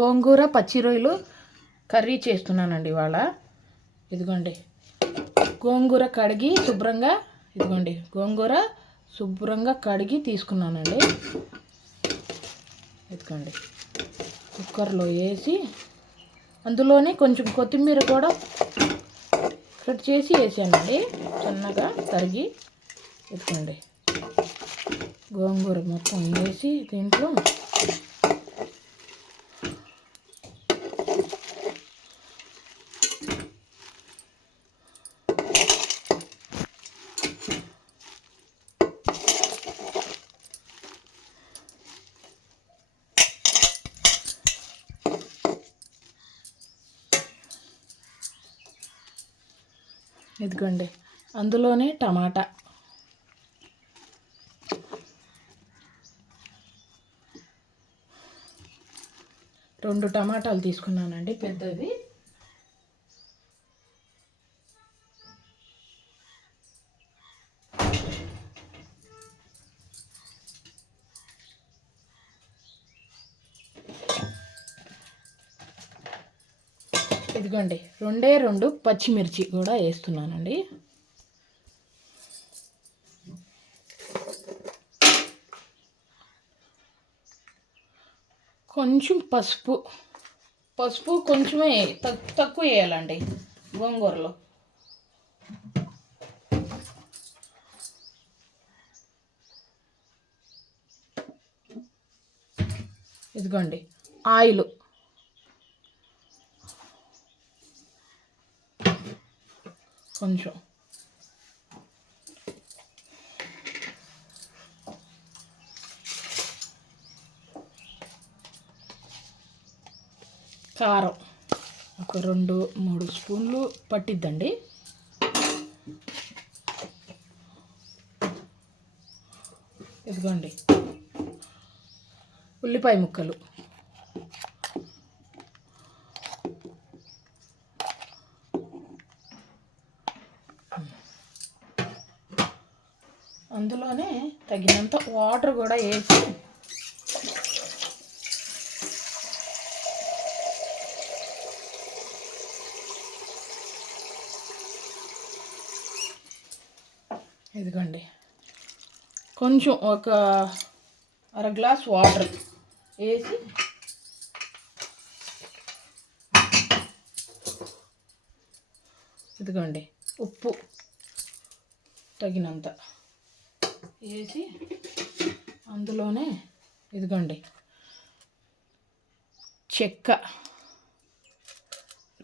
గోంగూర పచ్చి రొయ్యలు కర్రీ చేస్తున్నానండి ఇవాళ. ఇదిగోండి గోంగూర కడిగి శుభ్రంగా, ఇదిగోండి గోంగూర శుభ్రంగా కడిగి తీసుకున్నానండి. ఇదిగోండి కుక్కర్లో వేసి అందులోనే కొంచెం కొత్తిమీర కూడా కట్ చేసి వేసానండి, చిన్నగా తరిగి. ఇదిగోండి గోంగూర మొత్తం వేసి దీంట్లో ఇదిగోండి అందులోనే టమాటా, రెండు టమాటాలు తీసుకున్నానండి పెద్దవి. ఇదిగోండి రెండు పచ్చిమిర్చి కూడా వేస్తున్నానండి. కొంచెం పసుపు కొంచెమే తక్కువ వేయాలండి గోంగూరలో. ఇదిగోండి ఆయిల్, కొంచెం కారం ఒక 2-3 స్పూన్లు పట్టిద్దండి. ఇదిగోండి ఉల్లిపాయ ముక్కలు, అందులోనే తగినంత వాటర్ కూడా వేసి ఇదిగోండి కొంచెం ఒక 1/2 గ్లాస్ వాటర్ వేసి ఇదిగోండి ఉప్పు తగినంత వేసి అందులోనే ఇదిగోండి చెక్క,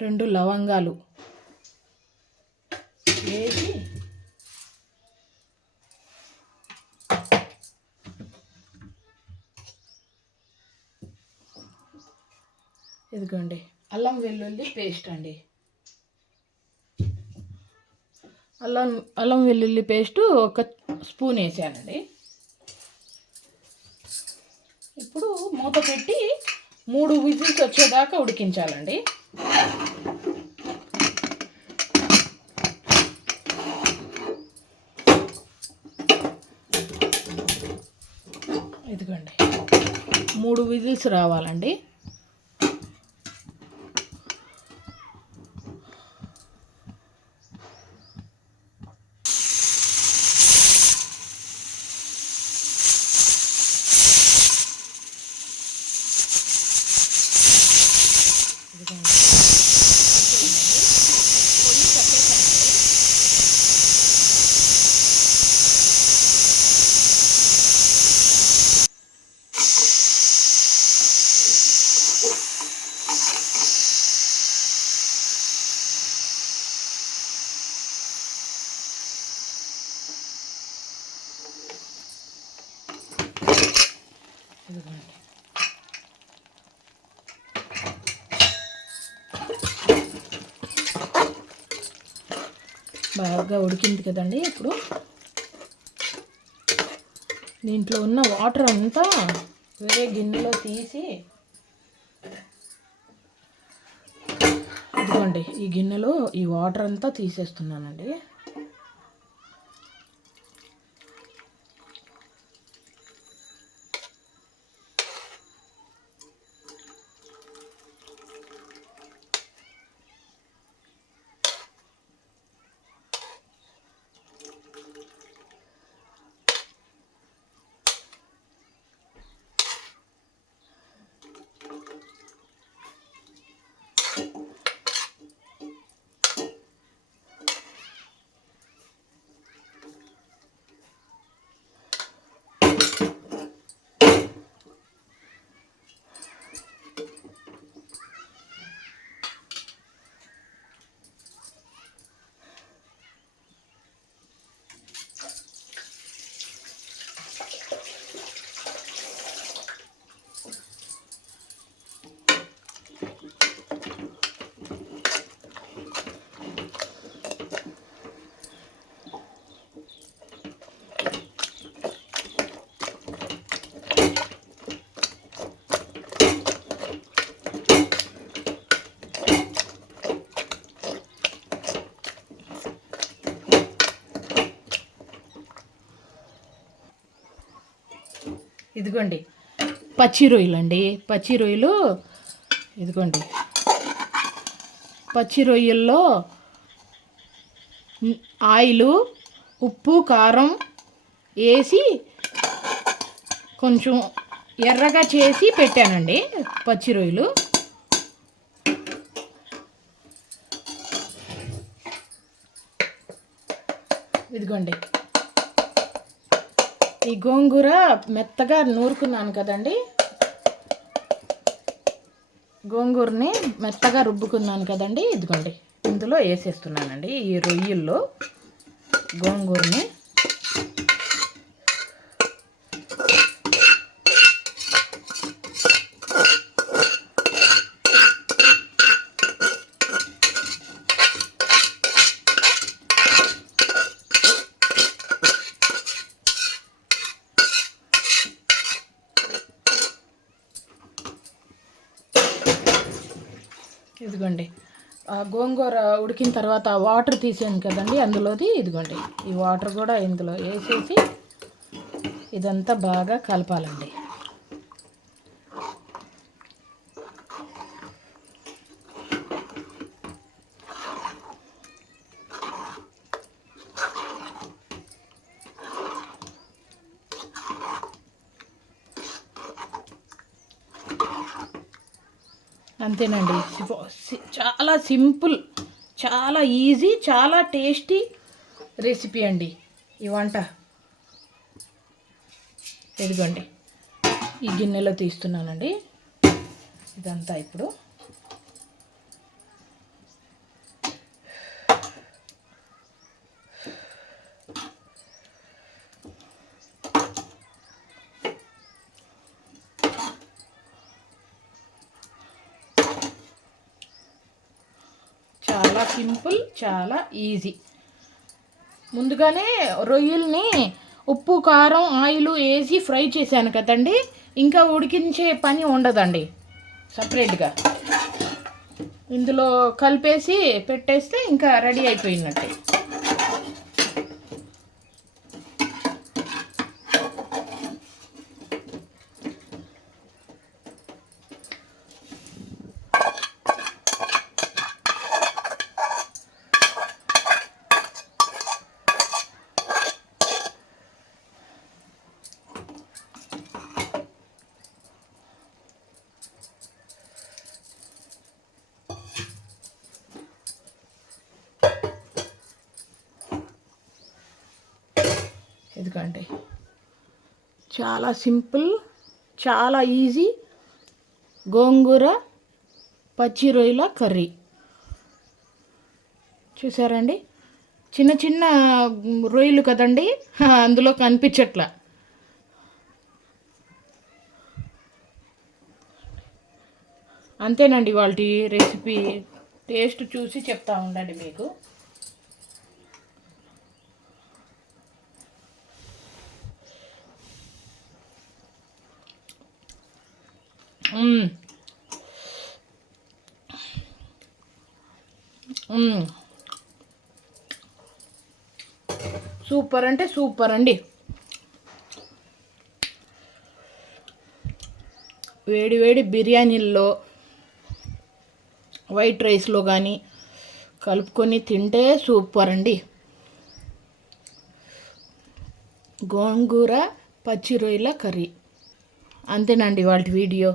2 లవంగాలు వేసి ఇదిగోండి అల్లం వెల్లుల్లి పేస్ట్ అండి. అల్లం వెల్లుల్లి పేస్టు 1 స్పూన్ వేసానండి. ఇప్పుడు మూత పెట్టి 3 విజిల్స్ వచ్చేదాకా ఉడికించాలండి. ఇదిగోండి 3 విజిల్స్ రావాలండి. బాగా ఉడికింది కదండి. ఇప్పుడు దీంట్లో ఉన్న వాటర్ అంతా వేరే గిన్నెలో తీసి ఇదిగోండి ఈ గిన్నెలో ఈ వాటర్ అంతా తీసేస్తున్నానండి. ఇదిగోండి పచ్చి రొయ్యలు అండి. పచ్చి రొయ్యలు ఇదిగోండి. పచ్చి రొయ్యల్లో ఆయిలు, ఉప్పు, కారం వేసి కొంచెం ఎర్రగా చేసి పెట్టానండి పచ్చి రొయ్యలు. ఇదిగోండి ఈ గోంగూర మెత్తగా నూరుకున్నాను కదండి. గోంగూరని మెత్తగా రుబ్బుకున్నాను కదండి. ఇదిగోండి ఇందులో వేసేస్తున్నానండి. ఈ రొయ్యల్లో గోంగూరని ఇదిగోండి ఆ గోంగూర ఉడికిన తర్వాత వాటర్ తీసాను కదండి అందులోది. ఇదిగోండి ఈ వాటర్ కూడా ఇందులో వేసేసి ఇదంతా బాగా కలపాలండి. అంతేనండి. చాలా సింపుల్, చాలా ఈజీ, చాలా టేస్టీ రెసిపీ అండి ఈ వంట. ఇదిగోండి ఈ గిన్నెలో తీస్తున్నానండి ఇదంతా. ఇప్పుడు చాలా సింపుల్, చాలా ఈజీ. ముందుగానే రొయ్యల్ని ఉప్పు, కారం, ఆయిల్ వేసి ఫ్రై చేశాను కదండి. ఇంకా ఉడికించే పని ఉండదండి. సపరేట్గా ఇందులో కలిపేసి పెట్టేస్తే ఇంకా రెడీ అయిపోయినట్టే. ఎందుకంటే చాలా సింపుల్, చాలా ఈజీ గోంగూర పచ్చి రొయ్యల కర్రీ. చూసారండి చిన్న చిన్న రొయ్యలు కదండి, అందులో కనిపించట్లా. అంతేనండి వాళ్ళ రెసిపీ. టేస్ట్ చూసి చెప్తా ఉండండి మీకు. సూపర్ అంటే సూపర్ అండి. వేడి వేడి బిర్యానీల్లో, వైట్ రైస్లో కానీ కలుపుకొని తింటే సూపర్ అండి. గోంగూర పచ్చి రొయ్యల కర్రీ. అంతేనండి వాళ్ళ వీడియో.